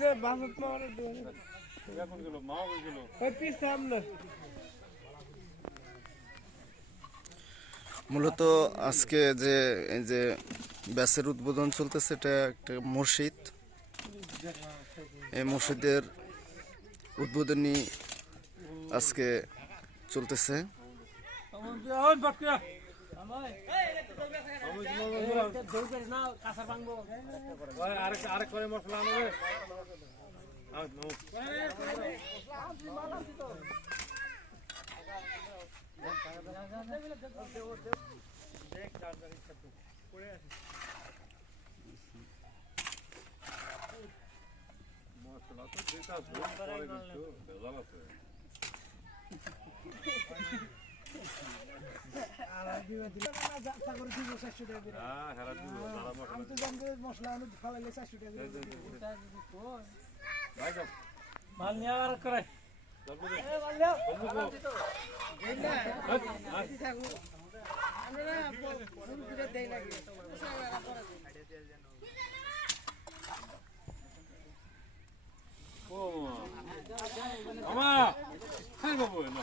যে বাজত মাওয়ার এখন গেল মা গেল ওই পিস সামনে। মূলত আজকে যে এই যে ব্যাসের উদ্বোধন চলতেছে এটা একটা মসজিদ। এই মসজিদের উদ্বোধনী আজকে চলতেছে। আরেক করে মশলা আনবে মশলা তো যেটা ভেজাল আছে হ্যাঁ। ও মামা খাই বাবু না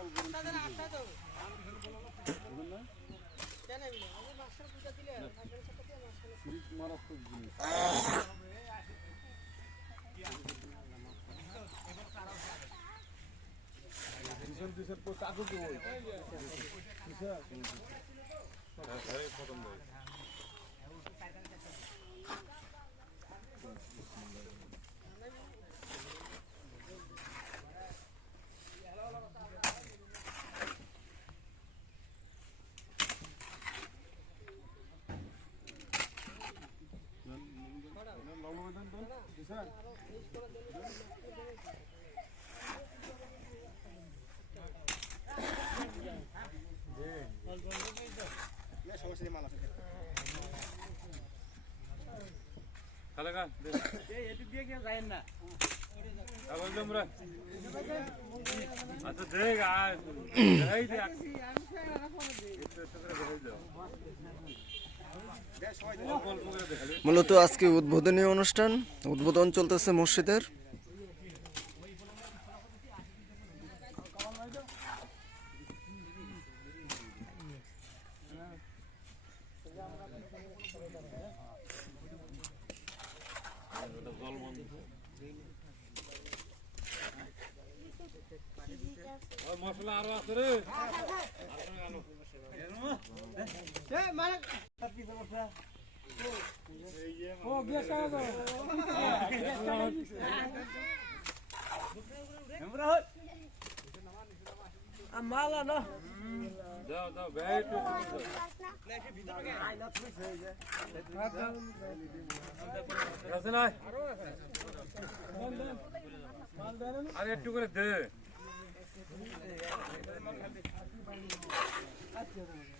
কো মশলা আনবে মশলা না খালে গা দে আবার আচ্ছা দেখ আয় দেখাই মূলত আজকে উদ্বোধনী অনুষ্ঠান। উদ্বোধন চলতেছে মসজিদের। মশলা আরও আছে রে। গ্যাস না বেট আর একটু করে দে। বুঝলো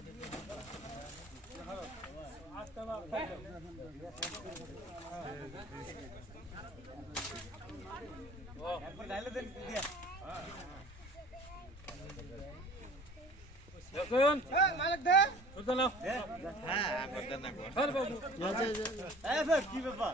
কি ব্যাপার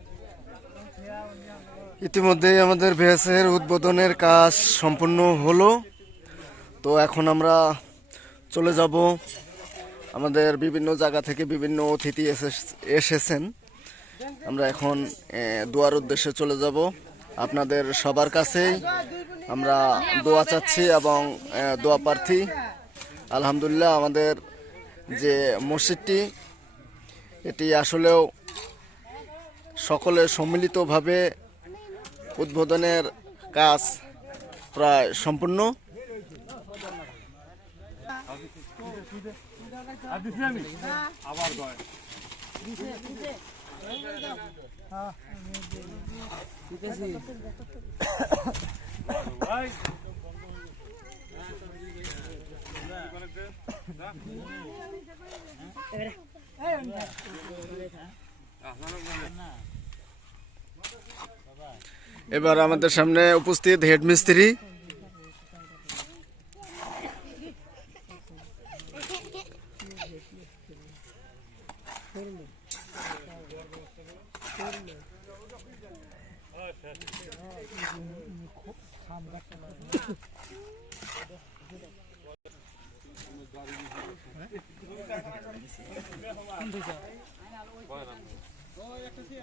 ইতিমধ্যেই আমাদের ভেসের উদ্বোধনের কাজ সম্পূর্ণ হলো। তো এখন আমরা চলে যাব। আমাদের বিভিন্ন জায়গা থেকে বিভিন্ন অতিথি এসে- এসেছেন। আমরা এখন দোয়ার উদ্দেশ্যে চলে যাব। আপনাদের সবার কাছেই আমরা দোয়া চাচ্ছি এবং দোয়া প্রার্থী। আলহামদুলিল্লাহ আমাদের যে মসজিদটি, এটি আসলেও সকলে সম্মিলিতভাবে উদ্বোধনের কাজ প্রায় সম্পূর্ণ। আর দিছি আমি আবার গয় ভাই এবার আমাদের সামনে উপস্থিত হেড মিস্ত্রি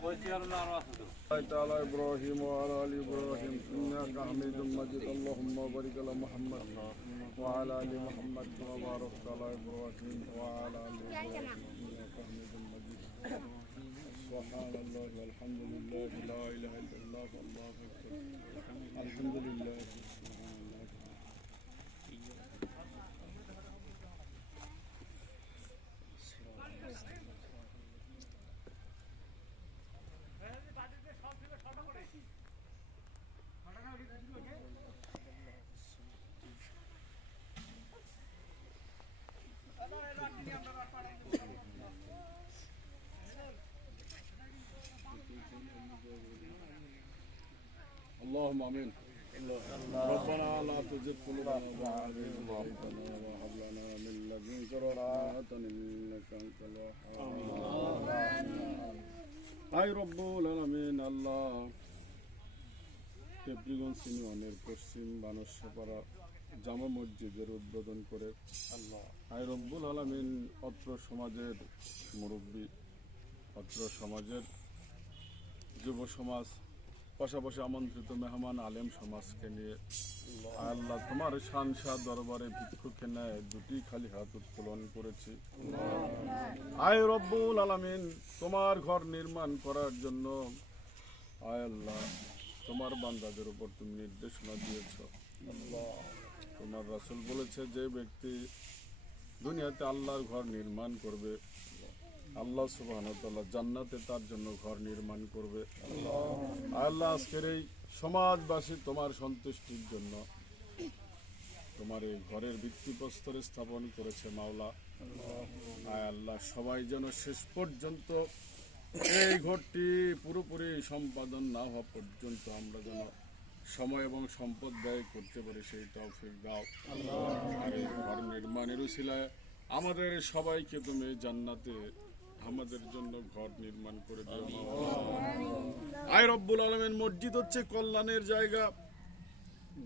ওই চেয়ার আরও আছে। তো تعالى إبراهيم وعلى آل إبراهيم إنك حميد مجيد. اللهم بارك على محمد وعلى آل محمد كما باركت على إبراهيم وعلى آل إبراهيم. إنك حميد مجيد. سبحان الله والحمد لله. لا إله إلا الله. والله أكبر. الحمد لله. اللهم امين ربنا لا تزغ قلوبنا بعد إذ هديتنا وهب لنا من لدنك رحمة إنك أنت الوهاب হাই রব্বুল আলামিন আল্লাহ টেপলিগঞ্জ ইউনিয়নের পশ্চিম বানস্যপাড়া জামা মসজিদের উদ্বোধন করে আল্লাহ হাই রব্বুল আলামিন অত্র সমাজের মুরব্বী অত্র সমাজের যুব সমাজ পাশাপাশি আমন্ত্রিত মেহমান আলেম সমাজকে নিয়ে। আল্লাহ তোমার শানশাহ দরবারে ভিক্ষুকে নেয় দুটি খালি হাত উত্তোলন করেছি। আয় রব্বুল আলামিন, তোমার ঘর নির্মাণ করার জন্য। আয় আল্লাহ, তোমার বান্দাদের উপর তুমি নির্দেশনা দিয়েছ। তোমার রাসূল বলেছে, যে ব্যক্তি দুনিয়াতে আল্লাহর ঘর নির্মাণ করবে আল্লাহ সুবহানাহু জান্নাতে তার জন্য ঘর নির্মাণ করবে। আল্লাহ। আজকের এই সমাজবাসী তোমার সন্তুষ্টির জন্য তোমার এই ঘরের ভিত্তিপ্রস্তরে স্থাপন করেছে মাওলা। আয় আল্লাহ সবাই যেন শেষ পর্যন্ত এই ঘরটি পুরোপুরি সম্পাদন না হওয়া পর্যন্ত আমরা যেন সময় এবং সম্পদ ব্যয় করতে পারি সেই তৌফিক দাও। আর এই ঘর নির্মাণের উসিলায় আমাদের সবাইকে তুমি জান্নাতে আমাদের জন্য ঘর নির্মাণ করে দিও আয় রব্বুল আলমেন, মসজিদ হচ্ছে কল্যাণের জায়গা।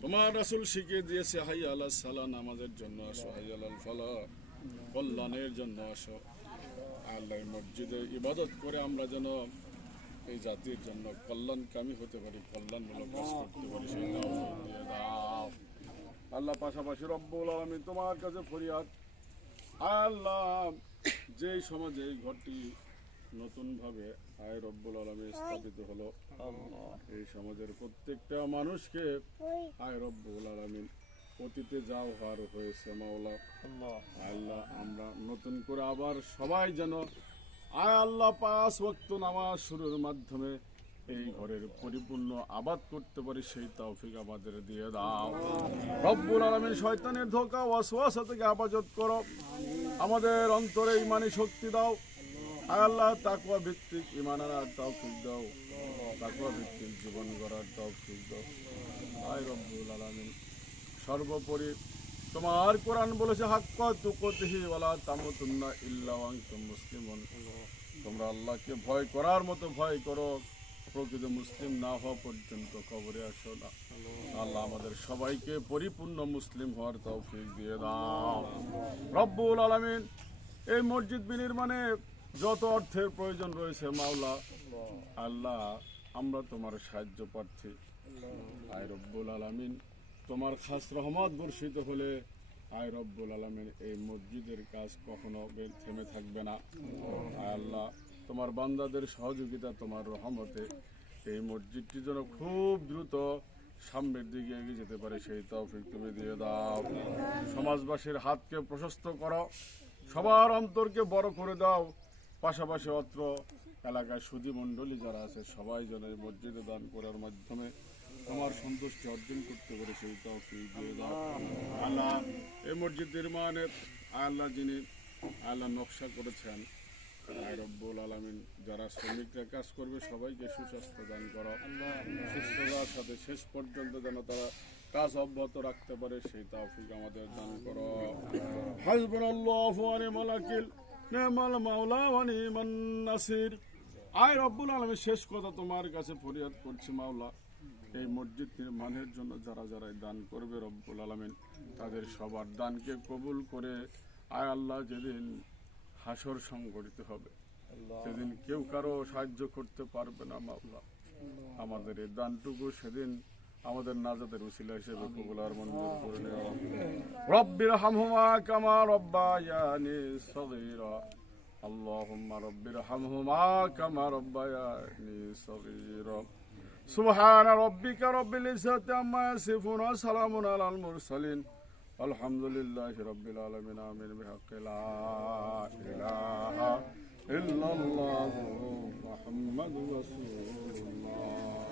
তোমার রাসূল শিখিয়ে দিয়েছে, হাই আল্লাহ সালা, নামাজের জন্য আসো, হাই আল্লাহ ফালা, কল্যাণের জন্য আসো। আল্লাহ মসজিদে ইবাদত করে আমরা যেন এই জাতির জন্য কল্যাণকামী হতে পারি, কল্যাণমূলক কাজ করতে পারি আল্লাহ পাশাপাশি রব্বুল আলমী তোমার কাছে ফরিয়াদ। আল্লাহ যেই সমাজে এই ঘরটি নতুনভাবে আয় রব্বুল আলমে স্থাপিত হলো, এই সমাজের প্রত্যেকটা মানুষকে আয় রব্বুল আলমিন অতীতে যাও হার হয়েছে মাওলা, আল্লাহ আমরা নতুন করে আবার সবাই যেন আয় আল্লাহ পাঁচ ওয়াক্ত নামাজ শুরুর মাধ্যমে এই ঘরের পরিপূর্ণ আবাদ করতে পারি, সেই তৌফিক আমাদের দিয়ে দাও। রব্বুল আলমিন শয়তানের ধোকা, ওয়াসওয়াসা থেকে হেফাজত করো। আমাদের অন্তরে ইমানি শক্তি দাও। আল্লাহ তাকুয়া ভিত্তিক ইমান আনার তৌফিক দাও। তাকুয়া ভিত্তিক জীবন গড়ার তৌফিক দাও। আয় রব্বুল আলামিন। সর্বোপরি তোমার কোরআন বলেছে, হাক্ক তুকতিহি ওয়ালা তামুতুন্না ইল্লা ওয়া আনতুম মুসলিমুন। তোমরা আল্লাহকে ভয় করার মতো ভয় করো। প্রকৃত মুসলিম না হওয়া পর্যন্ত কবরে আসো না। আল্লাহ আমাদের সবাইকে পরিপূর্ণ মুসলিম হওয়ার তৌফিক দিয়ে দাও। রব্বুল আলামিন, এই মসজিদ বিনির্মাণে যত অর্থের প্রয়োজন রয়েছে মাওলা, আল্লাহ আমরা তোমার সাহায্য প্রার্থী। আয় রব্বুল আলামিন, তোমার খাস রহমত বর্ষিত হলে আয় রব্বুল আলামিন এই মসজিদের কাজ কখনো থেমে থাকবে না। আয় আল্লাহ তোমার বান্দাদের সহযোগিতা, তোমার রহমতে এই মসজিদটি যেন খুব দ্রুত সামনের দিকে এগিয়ে যেতে পারে। সেই তৌফিক তুমি দিয়ে দাও। সমাজবাসীর হাতকে প্রশস্ত করো। সবার অন্তরকে বড় করে দাও। পাশাপাশি অত্র এলাকায় সুদী মণ্ডলী যারা আছে, সবাই যেন এই মসজিদে দান করার মাধ্যমে তোমার সন্তুষ্টি অর্জন করতে পারে। সেই তৌফিক দিয়ে দাও। আল্লাহ এই মসজিদ নির্মাণের আল্লাহ যিনি আল্লাহ নকশা করেছেন রব্বুল আলমিন, যারা শ্রমিকরা কাজ করবে, সবাইকে সুস্বাস্থ্য দান করো। সুস্থতার সাথে শেষ পর্যন্ত যেন তারা কাজ অব্যাহত রাখতে পারে, সেই তৌফিক আমাদের দান করো। হাসবুনাল্লাহু ওয়া নি'মাল মাওলা ওয়া নি'মান নাসির। আয় রব্বুল আলমীর শেষ কথা তোমার কাছে ফরিয়াদ করছি মাওলা। এই মসজিদ নির্মাণের জন্য যারা যারা দান করবে রব্বুল আলমিন, তাদের সবার দানকে কবুল করে। আয় আল্লাহ যেদিন হাসর সংগঠিত হবে সেদিন কেউ কারো সাহায্য করতে পারবে না মাওলা আমাদের এই দানটুকু সেদিন আমাদের নাজাদের উসিলা হিসেবে কবুল আর মঞ্জুর করে নেওয়া রব্বির হামহুমা কামা রব্বায়ানি সগীরা اللهم رب ارحمهما كما ربياني صغيرا سبحان ربك رب العزة عما يصفون وسلام على المرسلين الحمد لله رب العالمين آمين. بحق لا إله إلا الله محمد رسول الله.